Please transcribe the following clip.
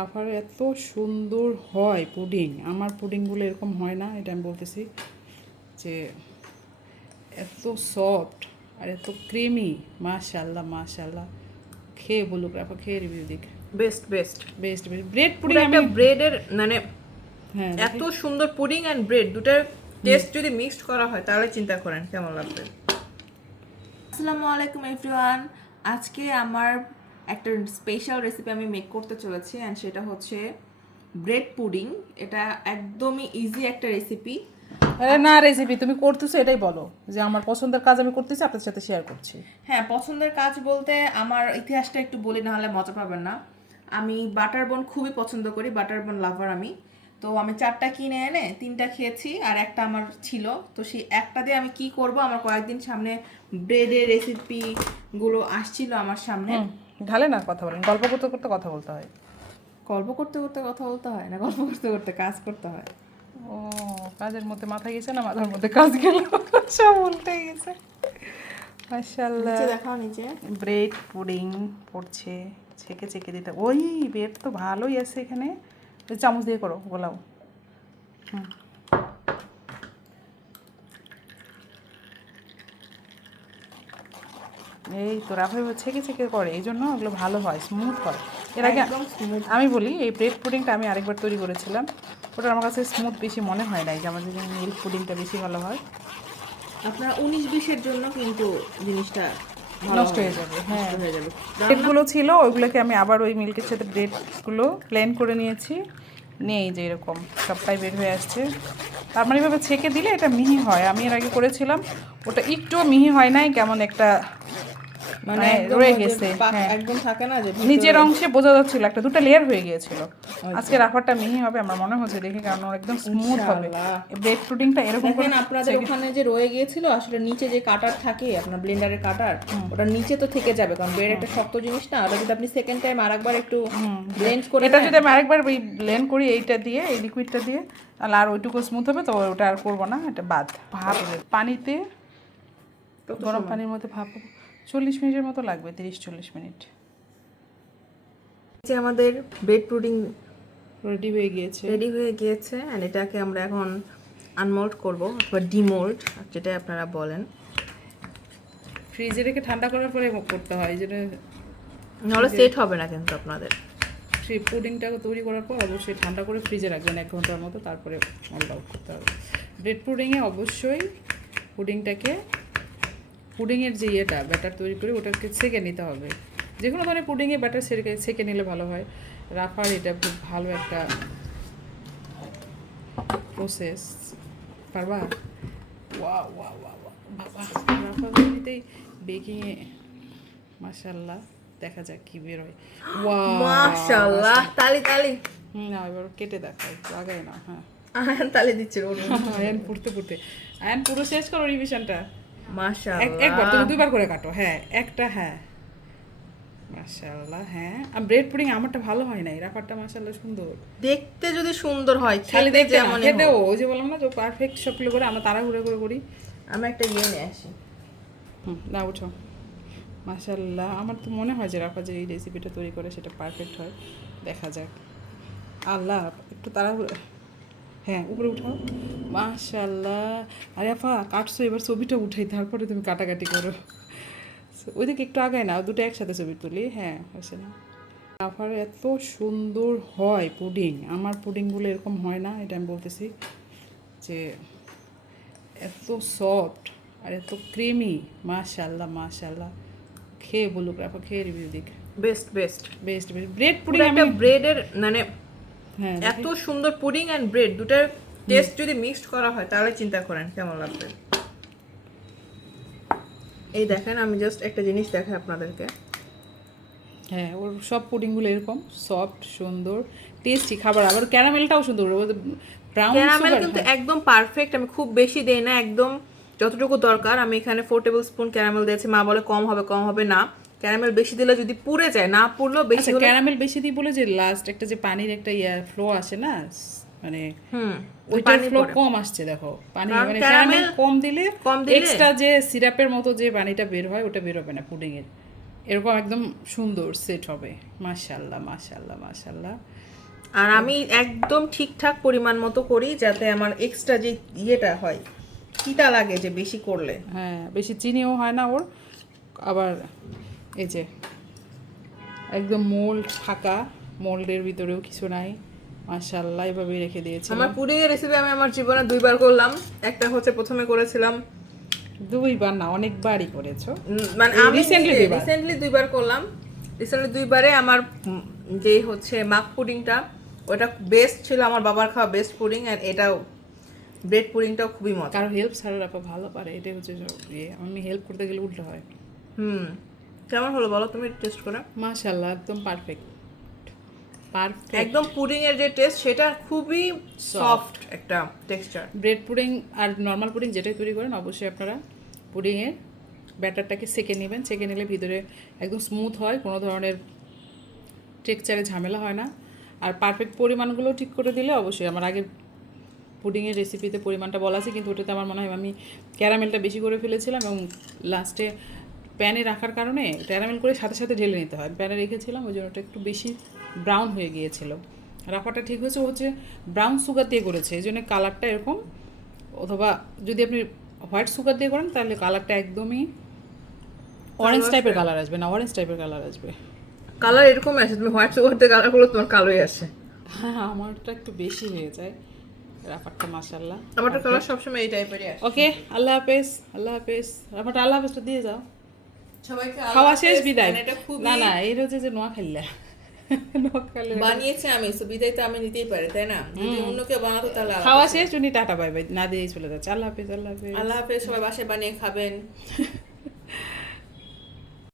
রাফার এত সুন্দর হয় পুডিং। আমার পুডিংগুলো এরকম হয় না এটা আমি বলতেছি যে এত সফট আর এত ক্রিমি মাশাল্লাহ মাশাল্লাহ খেয়ে বলুক রাফা খেয়ে রিভিউ দিক। Best best best best bread pudding আমি একটা ব্রেডের মানে হ্যাঁ এত সুন্দর পুডিং অ্যান্ড ব্রেড দুটার টেস্ট যদি মিক্সড করা হয় তাহলে চিন্তা করেন কেমন লাগবে। আসসালামু আলাইকুম এভরিওয়ান আজকে আমার একটা স্পেশাল রেসিপি আমি মেক করতে চলেছি অ্যান্ড সেটা হচ্ছে ব্রেড পুডিং এটা একদমই ইজি একটা রেসিপি আরে না রেসিপি তুমি করতেছো এটাই বলো যে আমার পছন্দের কাজ আমি করতেছি আপনার সাথে শেয়ার করছি। হ্যাঁ পছন্দের কাজ বলতে আমার ইতিহাসটা একটু বলি না হলে মজা পাবেন না। আমি বাটার বন খুবই পছন্দ করি বাটার বন লাভার আমি। তো আমি চারটা কিনে এনে তিনটা খেয়েছি আর একটা আমার ছিল। তো সেই একটা দিয়ে আমি কি করব? আমার কয়েকদিন সামনে ব্রেডের রেসিপিগুলো আসছিল আমার সামনে। ঢালে না কথা বলেন গল্প করতে করতে কথা বলতে হয়। গল্প করতে করতে কথা বলতে হয় না গল্প করতে করতে কাজ করতে হয়? ও কাজের মধ্যে মাথা গেছে না মাথার মধ্যে কাজ গেল? সব উল্টে গেছে। মাশাল্লাহ দেখাও নিচে। ব্রেড পুডিং পড়ছে ছেঁকে ছেঁকে দিতে। ওই ব্রেড তো ভালোই আছে এখানে। চামচ দিয়ে করো গোলাও। হুম। এই তো রাফা ছেঁকে ছেঁকে করে এই জন্য ওগুলো ভালো হয় স্মুথ হয়। এর আগে আমি বলি এই ব্রেড পুডিংটা আমি আরেকবার তৈরি করেছিলাম ওটা আমার কাছে স্মুথ বেশি মনে হয় নাই যে যদি মিল্ক পুডিংটা বেশি ভালো হয়। আপনার উনিশ বিশের জন্য কিন্তু জিনিসটা নষ্ট হয়ে যাবে হ্যাঁ। হয়ে যাবে। ব্রেডগুলো ছিল ওইগুলোকে আমি আবার ওই মিল্কের সাথে ব্রেডগুলো প্ল্যান করে নিয়েছি নেই যে এরকম সবটাই বের হয়ে আসছে। তার মানে এভাবে ছেঁকে দিলে এটা মিহি হয় আমি এর আগে করেছিলাম ওটা একটুও মিহি হয় নাই কেমন একটা মানে মানে রয়ে গেছে, হ্যাঁ। একদম থাকে না যে নিচের অংশে বোঝা যাচ্ছিল একটা দুটো লেয়ার হয়ে গিয়েছিল। আজকে রাফারটা মিহি হবে আমার মনে হচ্ছে দেখে কারণ একদম স্মুথ হবে। ব্রেড পুডিংটা এরকম দেখেন আপনাদের ওখানে যে রয়ে গিয়েছিল আসলে নিচে যে কাটার থাকে আপনার ব্লেন্ডারের কাটার ওটা নিচে তো থেকে যাবে কারণ ব্রেড একটা শক্ত জিনিস না ওটা যদি আপনি সেকেন্ড টাইম আরেকবার একটু ব্লেন্ড করে এটা যদি আমি আরেকবার ওই ব্লেন্ড করি এইটা দিয়ে এই লিকুইডটা দিয়ে তাহলে আর ওইটুকু স্মুথ হবে তো ওটা আর করব না এটা বাদ। ভাপ পানিতে গরম পানির মধ্যে ভাপ চল্লিশ মিনিটের মতো লাগবে তিরিশ চল্লিশ মিনিট। যে আমাদের ব্রেড পুডিং রেডি হয়ে গিয়েছে। রেডি হয়ে গিয়েছে অ্যান্ড এটাকে আমরা এখন আনমোল্ড করব অথবা ডিমোল্ড যেটা আপনারা বলেন। ফ্রিজে রেখে ঠান্ডা করার পরে করতে হয় যেটা নাহলে সেট হবে না কিন্তু আপনাদের। সেই পুডিংটাকে তৈরি করার পর অবশ্যই ঠান্ডা করে ফ্রিজে রাখবেন এক ঘণ্টার মতো তারপরে মোল্ড আউট করতে হবে। ব্রেড পুডিংয়ে অবশ্যই পুডিংটাকে পুডিংয়ের যে ইয়েটা ব্যাটার তৈরি করে ওটাকে সেকে নিতে হবে। যে কোনো ধরনের পুডিংয়ে ব্যাটার সেকে সেকে নিলে ভালো হয়। রাফার এটা খুব ভালো একটা প্রসেস পারবা? ওয়া বাবা বেকিংয়ে মাশাল্লাহ দেখা যাক কি বেরোয় ওয়া মাশাআল্লাহ তালি তালি। হুম না এবার কেটে দেখা একটু আগায় না হ্যাঁ। আয়ান তালি দিচ্ছে আয়ান পড়তে পড়তে। আয়ান পুরো শেষ করো রিভিশনটা মাশাআল্লাহ। একবার তুমি দুইবার করে কাটো হ্যাঁ একটা হ্যাঁ। মাশাআল্লাহ হ্যাঁ। আর ব্রেড পুডিং আমারটা ভালো হয় রাফারটা মাশাআল্লাহ সুন্দর। দেখতে যদি সুন্দর হয় খালি দেখতে যেমন খেতেও ওই যে বললাম না যে পারফেক্ট সবগুলো করে আমরা তাড়াহুড়ো করে করি। আমি একটা ইয়ে নিয়ে আসি। হুম না উঠো। মাশাআল্লাহ আমার তো মনে হয় যে রাফা যে এই রেসিপিটা তৈরি করে সেটা পারফেক্ট হয়। দেখা যাক। আল্লাহ একটু তাড়াহুড়ো হ্যাঁ উপরে উঠাও। মাশাআল্লাহ। আরে আফা কাটছো এবার ছবিটা উঠাই তারপরে তুমি কাটাকাটি করো। ওইদিকে একটু আগায় না দুটো একসাথে ছবি তুলি হ্যাঁ হয়েছে না। আফার এত সুন্দর হয় পুডিং আমার পুডিংগুলো এরকম হয় না এটা আমি বলতেছি যে এত সফট আর এত ক্রিমি মাশাল্লাহ মাশাল্লাহ খেয়ে বলুক রাফা খেয়ে রিভিউ দিক। Best best best best bread pudding আমি ব্রেডের মানে এত সুন্দর পুডিং অ্যান্ড ব্রেড দুটার টেস্ট যদি মিক্সড করা হয় তাহলে চিন্তা করেন কেমন লাগবে। এই দেখেন আমি জাস্ট একটা জিনিস দেখাই আপনাদেরকে। হ্যাঁ ওর সব পুডিংগুলো এরকম সফট সুন্দর টেস্টি খাবার। আবার ক্যারামেলটাও সুন্দর ব্রাউন ক্যারামেল কিন্তু একদম পারফেক্ট আমি খুব বেশি দেই না একদম যতটুকু দরকার। আমি এখানে ফোর টেবিল স্পুন ক্যারামেল দিয়েছি মা বলে কম হবে কম হবে না। ক্যারামেল বেশি দিলে যদি পুড়ে যায় না পুড়লেও বেশি আচ্ছা ক্যারামেল বেশি দিই বলে যে লাস্ট একটা যে পানির একটা ইয়া ফ্লো আসে না মানে হুম ওইটার ফ্লো কম আসছে দেখো। পানি মানে ক্যারামেল কম দিলে কম দিলে- এক্সট্রা যে সিরাপের মতো যে পানিটা বের হয় ওটা বের হবে না পুডিং এর এরকম একদম সুন্দর সেট হবে। মাশাল্লাহ মাশাল্লাহ মাশাল্লাহ আর আমি একদম ঠিকঠাক পরিমাণ মতো করি যাতে আমার এক্সট্রা যে ইয়েটা হয় তিতা লাগে যে বেশি করলে। হ্যাঁ বেশি চিনিও হয় না ওর। আবার এই যে একদম মোল্ড ফাঁকা মোল্ডের ভিতরেও কিছু নাই। মাশাল্লাহ এভাবেই রেখে দিয়েছি আমার পুডিং এর রেসিপি আমি আমার জীবনে দুইবার করলাম। একটা হচ্ছে প্রথমে করেছিলাম। দুইবার না অনেকবারই করেছ। মানে আমি দুইবার? রিসেন্টলি দুইবার করলাম। রিসেন্টলি দুইবারে আমার যে হচ্ছে মাক পুডিংটা ওটা বেস্ট ছিল আমার বাবার খাওয়া বেস্ট পুডিং আর এটাও ব্রেড পুডিংটাও খুবই মজা কারও হেল্প ছাড়া আপা ভালো পারে এটাই হচ্ছে ইয়ে। আমি হেল্প করতে গেলে উল্টো হয়। হুম। কেমন হলো বলো তুমি টেস্ট করে? মাশাল্লাহ একদম পারফেক্ট পারফেক্ট একদম পুডিং এর যে টেস্ট সেটা খুবই সফট একটা টেক্সচার ব্রেড পুডিং আর নর্মাল পুডিং যেটাই তৈরি করেন অবশ্যই আপনারা পুডিংয়ের ব্যাটারটাকে সেকে নেবেন। সেকে নিলে ভিতরে একদম স্মুথ হয় কোনো ধরনের টেক্সচারে ঝামেলা হয় না। আর পারফেক্ট পরিমাণগুলো ঠিক করে দিলে অবশ্যই আমার আগের পুডিংয়ের রেসিপিতে পরিমাণটা বলা আছে কিন্তু ওটাতে আমার মনে হয় আমি ক্যারামেলটা বেশি করে ফেলেছিলাম এবং লাস্টে প্যানে রাখার কারণে ক্যারামেল করে সাথে সাথে ঢেলে নিতে হয়। প্যানে রেখেছিলাম ওই জন্য ওটা একটু বেশি ব্রাউন হয়ে গিয়েছিল। রাখাটা ঠিক হয়েছে ও হচ্ছে ব্রাউন সুগার দিয়ে করেছে এই জন্য কালারটা এরকম। অথবা যদি আপনি হোয়াইট সুগার দিয়ে করেন তাহলে কালারটা একদমই অরেঞ্জ টাইপের কালার আসবে। না অরেঞ্জ টাইপের কালার আসবে। কালার এরকম আসে তুমি হোয়াইট সুগার দিয়ে কালার করলে তোমার কালোই আসে। হ্যাঁ আমারটা একটু বেশি হয়ে যায় রাফারটা মাসাল্লাহ আমারটা কালার সবসময় এই টাইপেরই আসে। ওকে আল্লাহ হাফেজ আল্লাহ হাফেজ। রাফারটা আল্লাহ হাফেজটা দিয়ে যাও। খাওয়া শেষ বিদায়। এটা খুব না না এই রোজে যে নোয়া খাইলা। বানিয়েছে আমি তো বিদায় তো আমি নিতেই পারি তাই না? যদি অন্য কেউ বানাতো তাহলে খাওয়া শেষ উনি টাটা বাই বাই। না দিয়েই চলে যাচ্ছে। আল্লাহ হাফেজ আল্লাহ হাফেজ। আল্লাহ হাফেজ সবাই বাসায় বানিয়ে খাবেন।